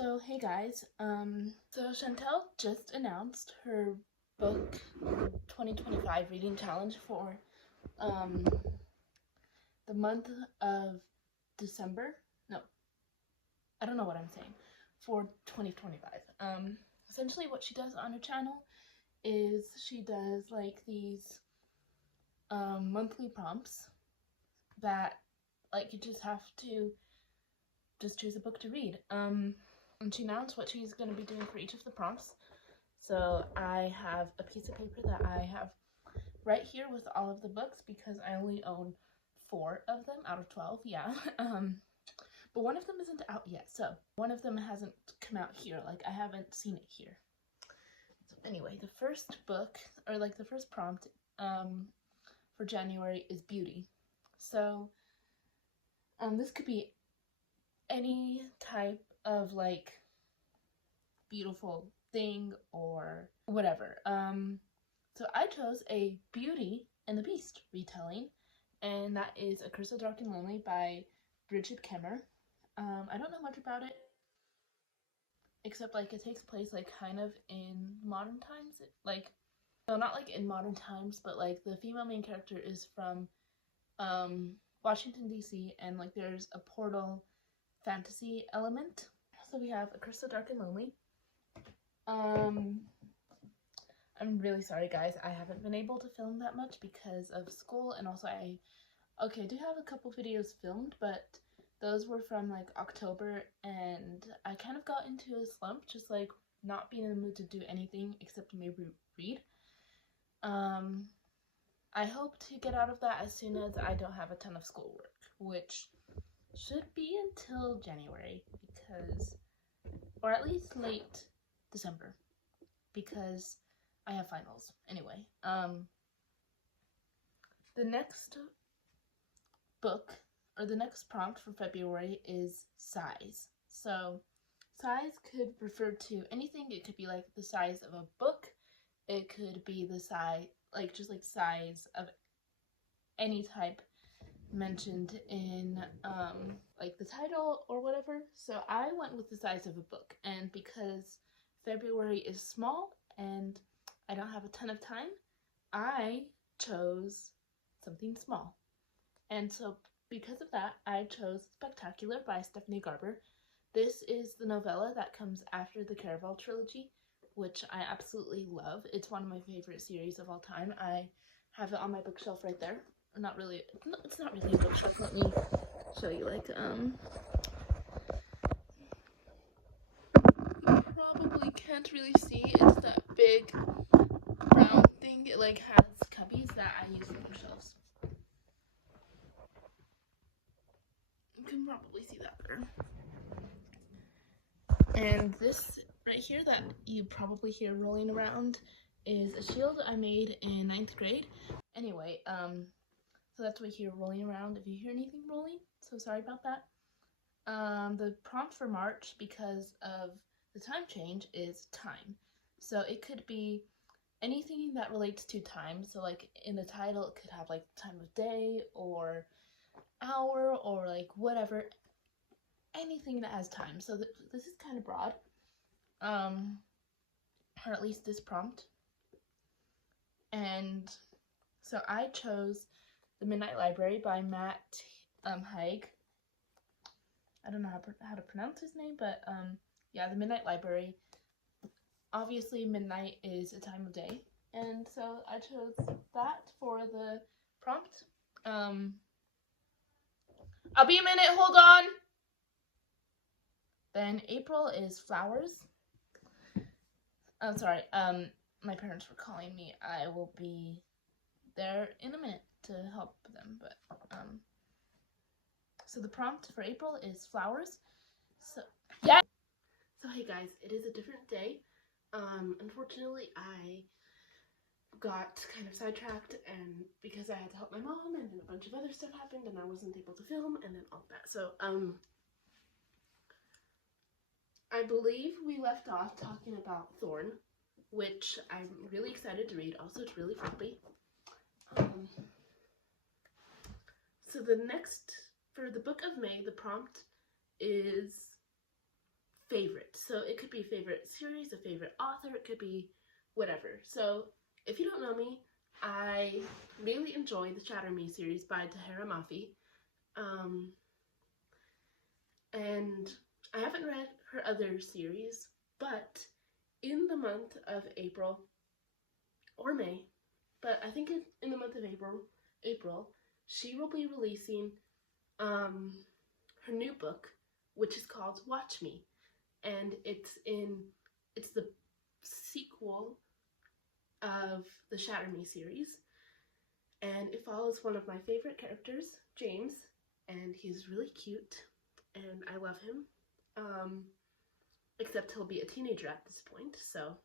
So hey guys, so Chantel just announced her book 2025 reading challenge for the month of December. No, I don't know what I'm saying. For 2025. Essentially what she does on her channel is she does like these monthly prompts that like you just have to just choose a book to read. And she announced what she's going to be doing for each of the prompts. So I have a piece of paper that I have right here with all of the books because I only own 4 of them out of 12, yeah. But one of them isn't out yet, so one of them hasn't come out here, like I haven't seen it here. So anyway, the first book, or like the first prompt for January is beauty. So this could be any type of like beautiful thing or whatever. So I chose a Beauty and the Beast retelling, and that is A Curse of Dark and Lonely by Bridget Kemmer. I don't know much about it except like it takes place like kind of in modern times, like no, not like in modern times, but like the female main character is from Washington DC, and like there's a portal fantasy element. So we have A Curse of Dark and Lonely. I'm really sorry guys, I haven't been able to film that much because of school, and also I do have a couple videos filmed, but those were from like October, and I kind of got into a slump, just like not being in the mood to do anything except maybe read. I hope to get out of that as soon as I don't have a ton of schoolwork, which should be until January, because, or at least late December, because I have finals. Anyway, the next book, or the next prompt for February is size. So size could refer to anything. It could be like the size of a book. It could be the size, like just like size of any type mentioned in like the title or whatever. So I went with the size of a book, and because February is small and I don't have a ton of time, I chose something small. And so because of that, I chose Spectacular by Stephanie Garber. This is the novella that comes after the Caraval trilogy, which I absolutely love. It's one of my favorite series of all time. I have it on my bookshelf right there. Or not really, it's not really a bookshelf. Let me show you, like, you probably can't really see. It's that big brown thing. It like has cubbies that I use for bookshelves. You can probably see that better. And this right here that you probably hear rolling around is a shield I made in 9th grade. Anyway, so that's what you hear rolling around if you hear anything rolling, so sorry about that. The prompt for March, because of the time change, is time. So it could be anything that relates to time. So like in the title, it could have like time of day or hour or like whatever, anything that has time. So this is kind of broad, or at least this prompt. And so I chose The Midnight Library by Matt Haig. I don't know how to pronounce his name, but yeah, The Midnight Library. Obviously, midnight is a time of day, and so I chose that for the prompt. I'll be a minute, hold on! Then April is flowers. I'm sorry, my parents were calling me. I will be there in a minute to help them, but so the prompt for April is flowers. So yeah. So hey guys, it is a different day. Unfortunately I got kind of sidetracked, and because I had to help my mom, and then a bunch of other stuff happened, and I wasn't able to film, and then all that. So I believe we left off talking about Thorn, which I'm really excited to read. Also, it's really floppy. So the next, for the book of May, the prompt is favorite. So it could be favorite series, a favorite author, it could be whatever. So if you don't know me, I really enjoy the Shatter Me series by Tahira Mafi. And I haven't read her other series, but in the month of April or May, but I think in the month of April, she will be releasing her new book, which is called Watch Me, and it's the sequel of the Shatter Me series, and it follows one of my favorite characters, James, and he's really cute, and I love him, except he'll be a teenager at this point, so,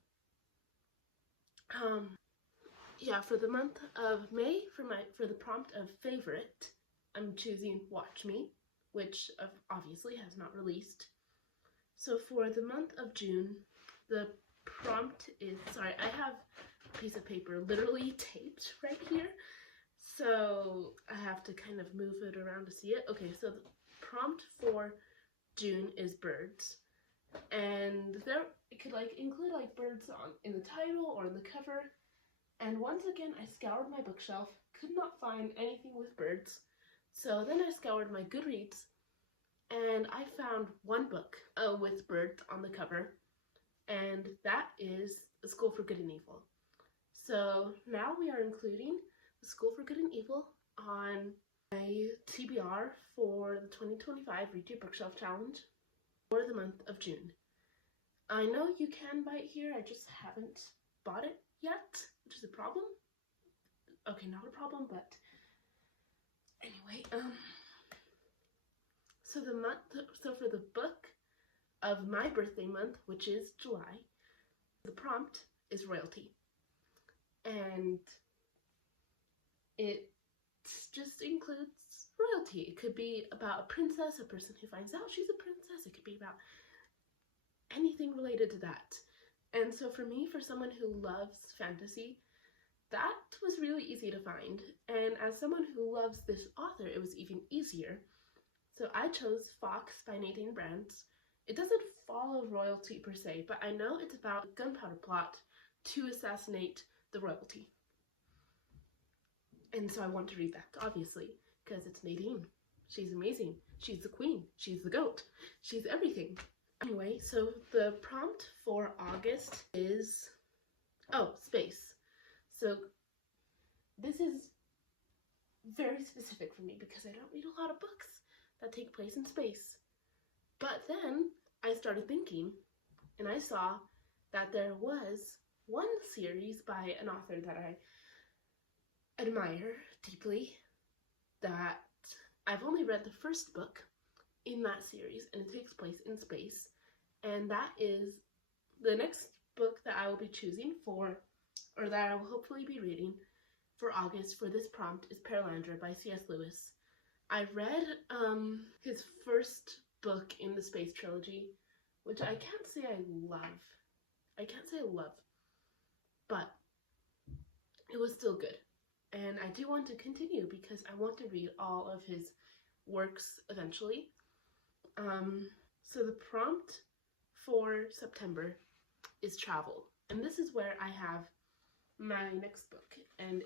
yeah, for the month of May, for the prompt of favorite, I'm choosing Watch Me, which obviously has not released. So for the month of June, the prompt is, sorry, I have a piece of paper literally taped right here, so I have to kind of move it around to see it. Okay, so the prompt for June is birds, and it could like include like birds in the title or in the cover. And once again, I scoured my bookshelf, could not find anything with birds. So then I scoured my Goodreads, and I found one book with birds on the cover, and that is The School for Good and Evil. So now we are including The School for Good and Evil on my TBR for the 2025 Read Your Bookshelf Challenge for the month of June. I know you can buy it here, I just haven't bought it yet, which is a problem. Okay, not a problem, but anyway, so for the book of my birthday month, which is July, the prompt is royalty, and it just includes royalty. It could be about a princess, a person who finds out she's a princess. It could be about anything related to that. And so for me, for someone who loves fantasy, that was really easy to find. And as someone who loves this author, it was even easier. So I chose Fox by Nadine Brands. It doesn't follow royalty per se, but I know it's about a gunpowder plot to assassinate the royalty. And so I want to read that, obviously, because it's Nadine. She's amazing. She's the queen. She's the goat. She's everything. Anyway, so the prompt for August is, space. So this is very specific for me because I don't read a lot of books that take place in space. But then I started thinking, and I saw that there was one series by an author that I admire deeply, that I've only read the first book in that series, and it takes place in space, and that is the next book that I will be choosing for, or that I will hopefully be reading for August for this prompt, is Perelandra by C.S. Lewis. I read his first book in the space trilogy, which I can't say I love, but it was still good. And I do want to continue because I want to read all of his works eventually. So the prompt for September is travel. And this is where I have my next book. And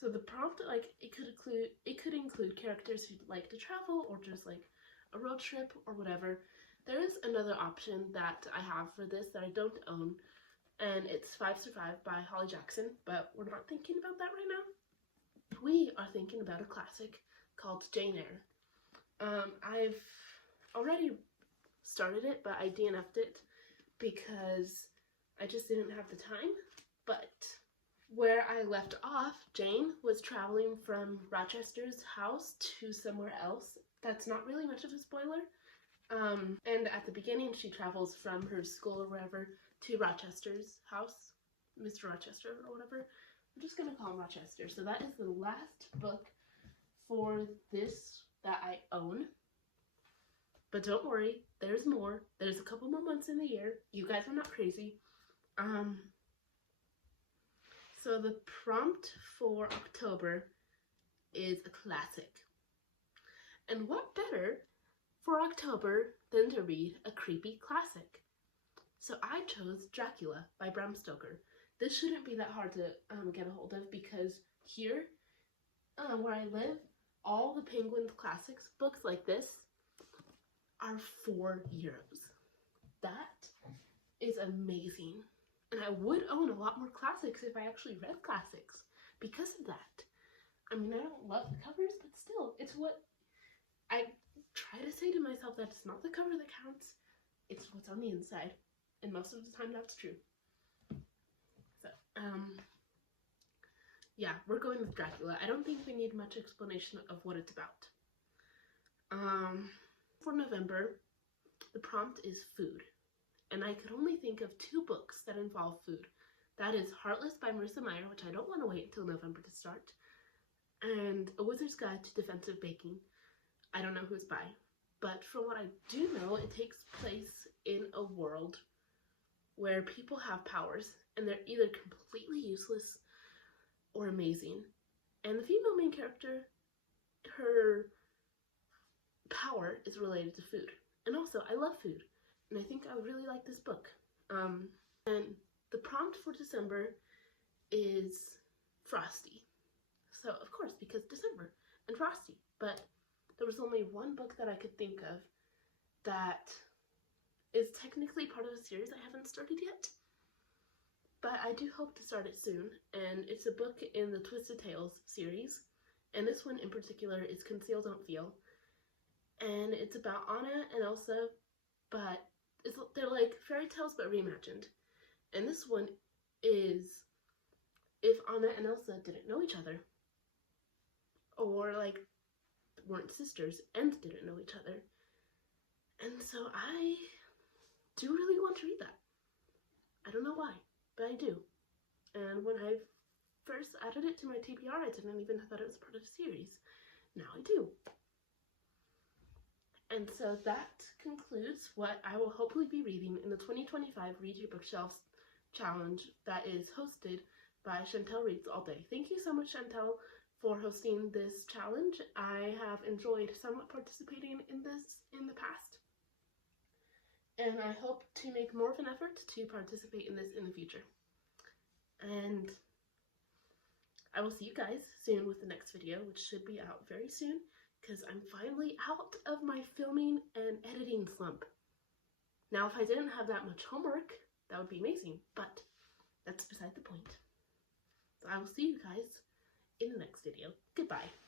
so the prompt, like, it could include characters who like to travel or just like a road trip or whatever. There is another option that I have for this that I don't own, and it's 5 Survive by Holly Jackson, but we're not thinking about that right now. We are thinking about a classic called Jane Eyre. I've already started it, but I DNF'd it because I just didn't have the time. But where I left off, Jane was traveling from Rochester's house to somewhere else. That's not really much of a spoiler. And at the beginning, she travels from her school or wherever to Rochester's house, Mr. Rochester or whatever. I'm just gonna call him Rochester. So that is the last book for this that I own. But don't worry, there's more. There's a couple more months in the year. You guys are not crazy. So the prompt for October is a classic. And what better for October than to read a creepy classic. So I chose Dracula by Bram Stoker. This shouldn't be that hard to get a hold of because here, where I live, all the Penguin Classics books like this are €4. That is amazing. And I would own a lot more classics if I actually read classics because of that. I mean, I don't love the covers, but still, it's what I try to say to myself, that it's not the cover that counts, it's what's on the inside. And most of the time that's true. So, yeah, we're going with Dracula. I don't think we need much explanation of what it's about. For November, the prompt is food. And I could only think of 2 books that involve food. That is Heartless by Marissa Meyer, which I don't want to wait until November to start, and A Wizard's Guide to Defensive Baking. I don't know who it's by, but from what I do know, it takes place in a world where people have powers, and they're either completely useless or amazing. And the female main character, her power is related to food. And also, I love food, and I think I would really like this book. And the prompt for December is frosty. So, of course, because December and frosty. But there was only one book that I could think of that is technically part of a series I haven't started yet. But I do hope to start it soon. And it's a book in the Twisted Tales series. And this one in particular is Conceal, Don't Feel. And it's about Anna and Elsa, but they're like fairy tales but reimagined. And this one is if Anna and Elsa didn't know each other, or like weren't sisters and didn't know each other. And so I do really want to read that. I don't know why, but I do. And when I first added it to my TBR, I didn't even thought it was part of a series. Now I do. And so that concludes what I will hopefully be reading in the 2025 Read Your Bookshelves Challenge that is hosted by Chantel Reads All Day. Thank you so much, Chantel, for hosting this challenge. I have enjoyed somewhat participating in this in the past. And I hope to make more of an effort to participate in this in the future. And I will see you guys soon with the next video, which should be out very soon, because I'm finally out of my filming and editing slump. Now, if I didn't have that much homework, that would be amazing, but that's beside the point. So I will see you guys in the next video. Goodbye.